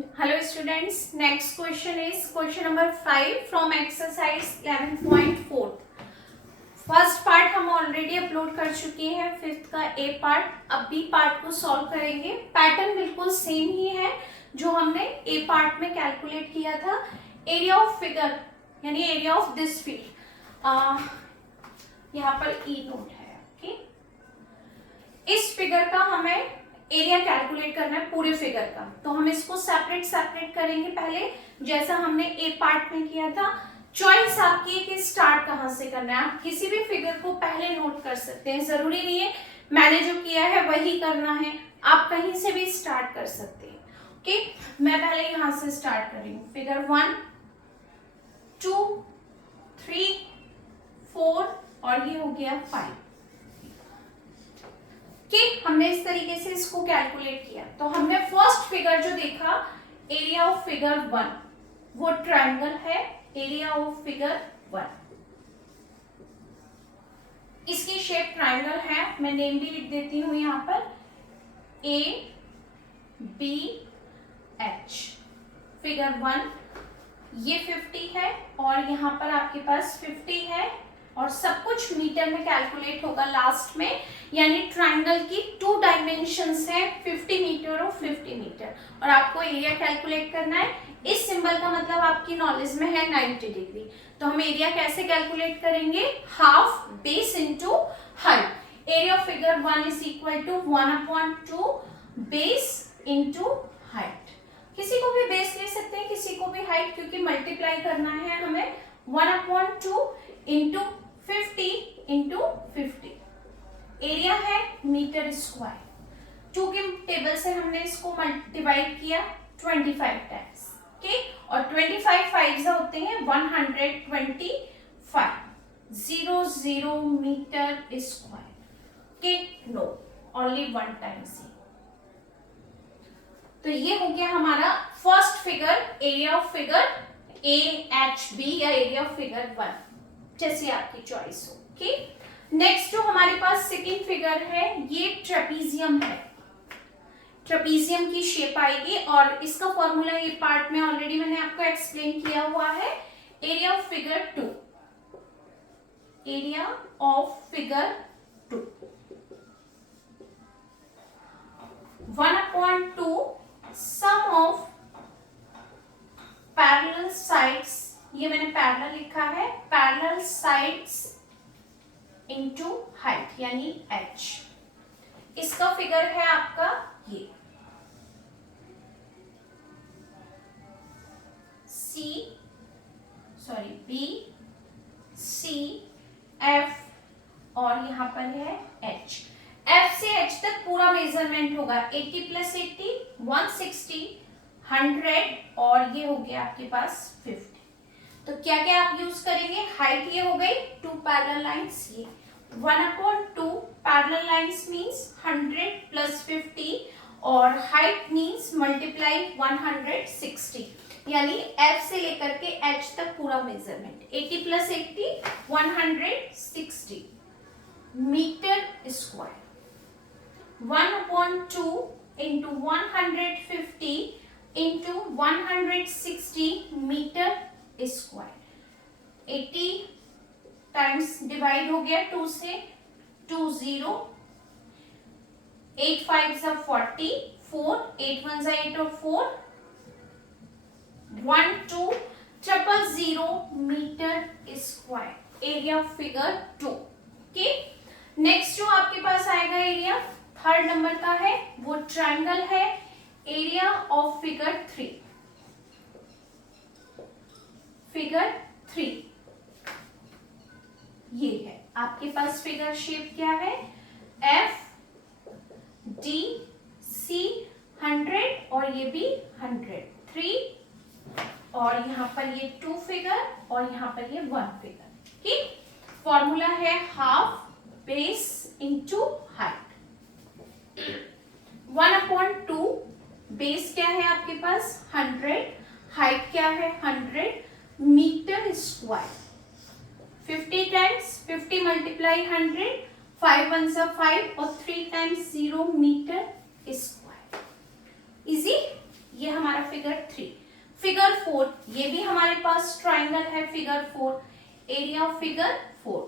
Hello students, next question is question number 5 from exercise 11.4. First part हम already upload कर चुके हैं, fifth का ए पार्ट. अब बी पार्ट को सॉल्व करेंगे. पैटर्न बिल्कुल सेम ही है जो हमने ए पार्ट में कैलकुलेट किया था. एरिया ऑफ फिगर यानी एरिया ऑफ दिस फील्ड यहाँ पर ई नोट है. ओके, इस फिगर का हमें एरिया कैलकुलेट करना है पूरे फिगर का, तो हम इसको सेपरेट करेंगे पहले, जैसा हमने ए पार्ट में किया था. चॉइस आपकी है कि स्टार्ट कहां से करना है. आप किसी भी फिगर को पहले नोट कर सकते हैं, जरूरी नहीं है मैंने जो किया है वही करना है, आप कहीं से भी स्टार्ट कर सकते हैं. ओके, मैं पहले यहां से स्टार्ट कर रही हूँ. फिगर 1, 2, 3, 4 और ये हो गया 5. हमने इस तरीके से इसको कैलकुलेट किया. तो हमने फर्स्ट फिगर जो देखा एरिया ऑफ फिगर 1, वो ट्रायंगल है. एरिया ऑफ फिगर 1, इसकी शेप ट्रायंगल है. मैं नेम भी लिख देती हूं यहां पर, ए बी एच. फिगर 1 ये 50 है और यहाँ पर आपके पास 50 है और सब कुछ मीटर में कैलकुलेट होगा लास्ट में. यानी ट्रायंगल की 2 डायमेंशंस हैं, 50 मीटर और 50 मीटर, और आपको एरिया कैलकुलेट करना है. इस सिंबल का मतलब आपकी नॉलेज में है 90 डिग्री. तो हम एरिया कैसे कैलकुलेट करेंगे? Half base into height. Area of figure 1 is equal to 1/2 base into height. किसी को भी बेस ले सकते हैं, किसी को भी हाइट, क्योंकि मल्टीप्लाई करना है हमें. 1/2 इंटू 50 इंटू 50. एरिया है मीटर स्क्वायर. 2 के टेबल से हमने इसको डिवाइड किया 25 टाइम्स. ओके, और 25 5 होते हैं 125. 00 metre square. Okay, no, only 1 times. तो ये हो गया हमारा first figure, area of figure A H B या एरिया ऑफ फिगर 1, जैसे आपकी चॉइस हो. ओके, नेक्स्ट जो हमारे पास सेकंड फिगर है ये ट्रेपेजियम है. ट्रेपेजियम की शेप आएगी और इसका फॉर्मूला ये पार्ट में ऑलरेडी मैंने आपको एक्सप्लेन किया हुआ है. Area of figure 2, area of figure 2 1/2 sum of parallel sides. ये मैंने पैरेलल लिखा है, पैरेलल साइड्स इनटू हाइट यानी h. इसका फिगर है आपका ये बी सी एफ और यहां पर है h. f से h तक पूरा मेजरमेंट होगा. 80 + 80 160, 100 और ये हो गया आपके पास 50. तो क्या क्या आप यूज करेंगे? हाइट ये हो गई 2 पैरेलल लाइंस. ये 1/2 पैरेलल लाइंस मींस 100 + 50 और हाइट मींस मल्टीप्लाई 160. यानी f से लेकर के h तक पूरा measurement. 80 + 80 160 metre square. 1/2 into 150 into 160 metre square. 80 times divide हो गया 2 से, 20, 8 5 40, 4 8 1 8 और 4 1200 metre square. Area of figure 2. Okay, next जो आपके पास आएगा एरिया थर्ड नंबर का है वो ट्रायंगल है. एरिया ऑफ फिगर 3, फिगर 3 ये है आपके पास. फिगर शेप क्या है? एफ डी सी 100 और ये भी 100. 3 और यहाँ पर ये 2 फिगर और यहाँ पर ये 1 फिगर. ठीक, फॉर्मूला है half base into height. 1/2 base क्या है आपके पास? 100. हाइट क्या है? 100 मीटर स्क्वायर. 50 टाइम्स 50 मल्टीप्लाई 100, 5 1 5 और 3 टाइम्स 0 मीटर स्क्वायर. इजी. ये हमारा फिगर 3। फिगर 4, ये भी हमारे पास ट्राइंगल है figure 4। Area of figure 4,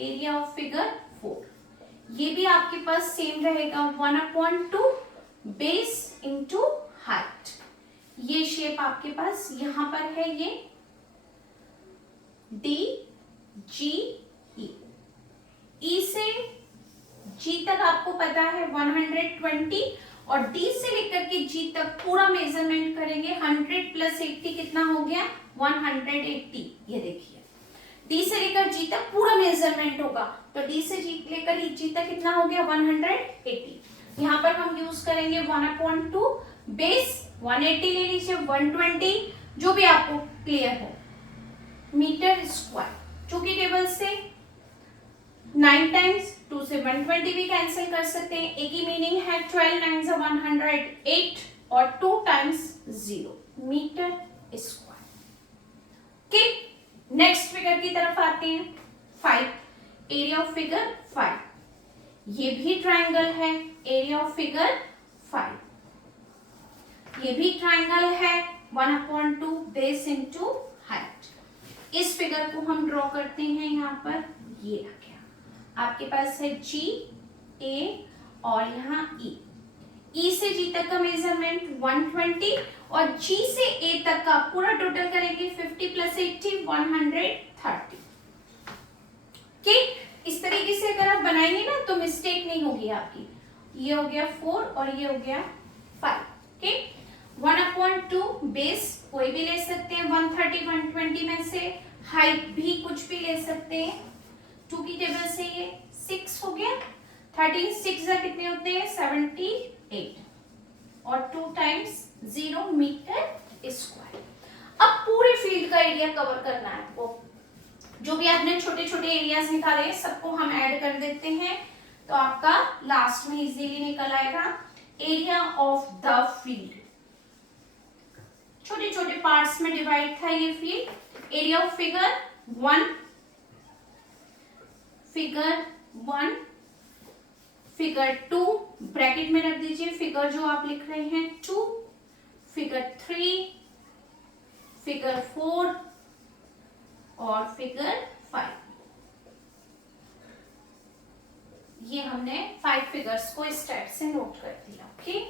area of figure 4, ये भी आपके पास सेम रहेगा 1/2 बेस इंटू हाइट। ये शेप आपके पास यहां पर है, ये डी जी ई, ई से जी तक आपको पता है 120 और डी से लेकर के जी तक पूरा मेजरमेंट करेंगे। 100 प्लस 80 कितना हो गया 180। ये देखिए डी से लेकर जी तक पूरा मेजरमेंट होगा, तो डी से जी लेकर जी तक कितना हो गया 180। यहाँ पर हम यूज करेंगे 1/2 बेस 180 ले लीजिए 120, जो भी आपको क्लियर हो, मीटर स्क्वायर। चूंकि टेबल से 9 टाइम्स 2 से 120 भी कैंसिल कर सकते हैं, एक ही मीनिंग है। 12 9 से 108 और 2 times 0 metre square. Okay, next figure की तरफ आते हैं। 5, एरिया ऑफ फिगर 5, ये भी ट्राइंगल है। एरिया ऑफ फिगर 5, ये भी ट्राइंगल है 1/2 बेस इंटू हाइट। इस फिगर को हम ड्रॉ करते हैं यहाँ पर। ये आ गया आपके पास है जी ए और यहाँ ई। ई से जी तक का मेजरमेंट 120 और जी से ए तक का पूरा टोटल करेंगे 50 प्लस 80 130। ओके, इस तरीके से अगर आप बनाएंगे ना तो मिस्टेक नहीं होगी आपकी। ये हो गया 4 और ये हो गया 5। ओके, 1/2 बेस कोई भी ले सकते हैं 130 120 में से, हाइट भी कुछ भी ले सकते हैं। 2 की टेबल से ये 6 हो गया, 13 6 कितने होते हैं 78 और 2 टाइम्स 0 मीटर स्क्वायर। अब पूरे फील्ड का एरिया कवर करना है आपको। जो भी आपने छोटे छोटे एरियाज निकाले सबको हम ऐड कर देते हैं, तो आपका लास्ट में इजीली निकल आएगा एरिया ऑफ द फील्ड। छोटे छोटे पार्ट्स में डिवाइड था ये field. Area of figure 1, figure 1, figure 2 bracket में रख दीजिए, फिगर जो आप लिख रहे हैं 2, फिगर 3, फिगर 4 और फिगर 5। ये हमने 5 फिगर्स को इस टाइप से नोट कर दिया। ओके,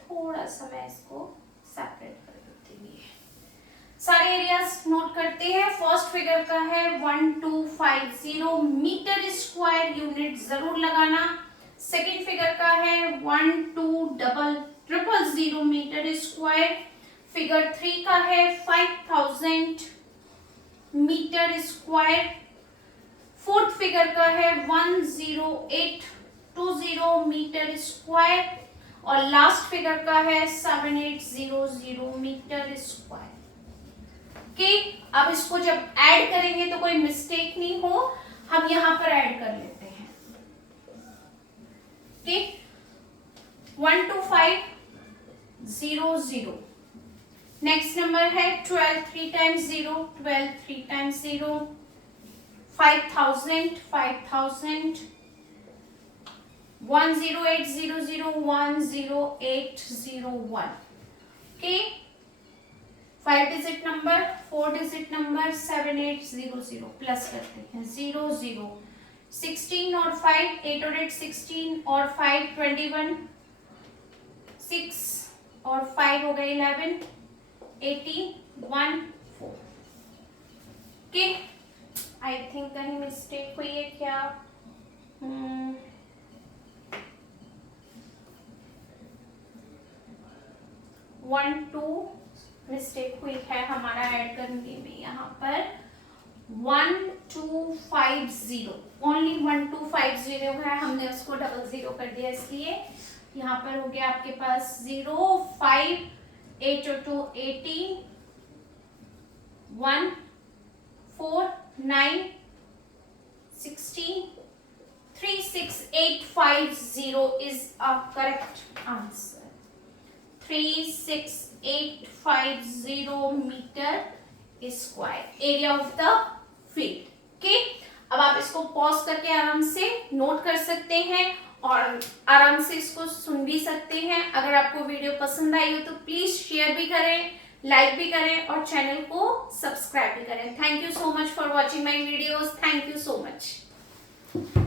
थोड़ा सा मैं इसको सेपरेट कर देती हूँ। सारे एरियाज नोट करते हैं। फर्स्ट फिगर का है 1250 मीटर स्क्वायर, यूनिट जरूर लगाना। सेकेंड फिगर का है 120000 मीटर स्क्वायर। फिगर 3 का है 5000 मीटर स्क्वायर। फोर्थ फिगर का है 10820 मीटर स्क्वायर और लास्ट फिगर का है 7800 मीटर स्क्वायर। ओके, अब इसको जब ऐड करेंगे तो कोई मिस्टेक नहीं हो, हम यहां पर ऐड कर लेते हैं। ओके, 12500। नेक्स्ट नंबर है 12 3 times 0, 12 3 times 0, 5000 5000, 10800 10801। Okay, 5 digit number, 4 digit number 7800 plus करते हैं 0 0, 16 और 5 8 और 8 16 और 5 21, 6 और 5 हो गए 11, 18 1 4। ओके, आई थिंक कहीं मिस्टेक हुई है क्या? 1 2 मिस्टेक हुई है हमारा ऐड करने में। यहाँ पर 1250 ओनली 1250 है, हमने उसको 00 कर दिया, इसलिए यहाँ पर हो गया आपके पास 0 5 8 और 2 18 1 4 9 16 36850 is a correct answer. 36850 metre square area of the field. Okay, अब आप इसको पॉज करके आराम से नोट कर सकते हैं और आराम से इसको सुन भी सकते हैं। अगर आपको वीडियो पसंद आई हो तो प्लीज शेयर भी करें, लाइक भी करें और चैनल को सब्सक्राइब भी करें। Thank you so much for watching my videos. Thank you so much.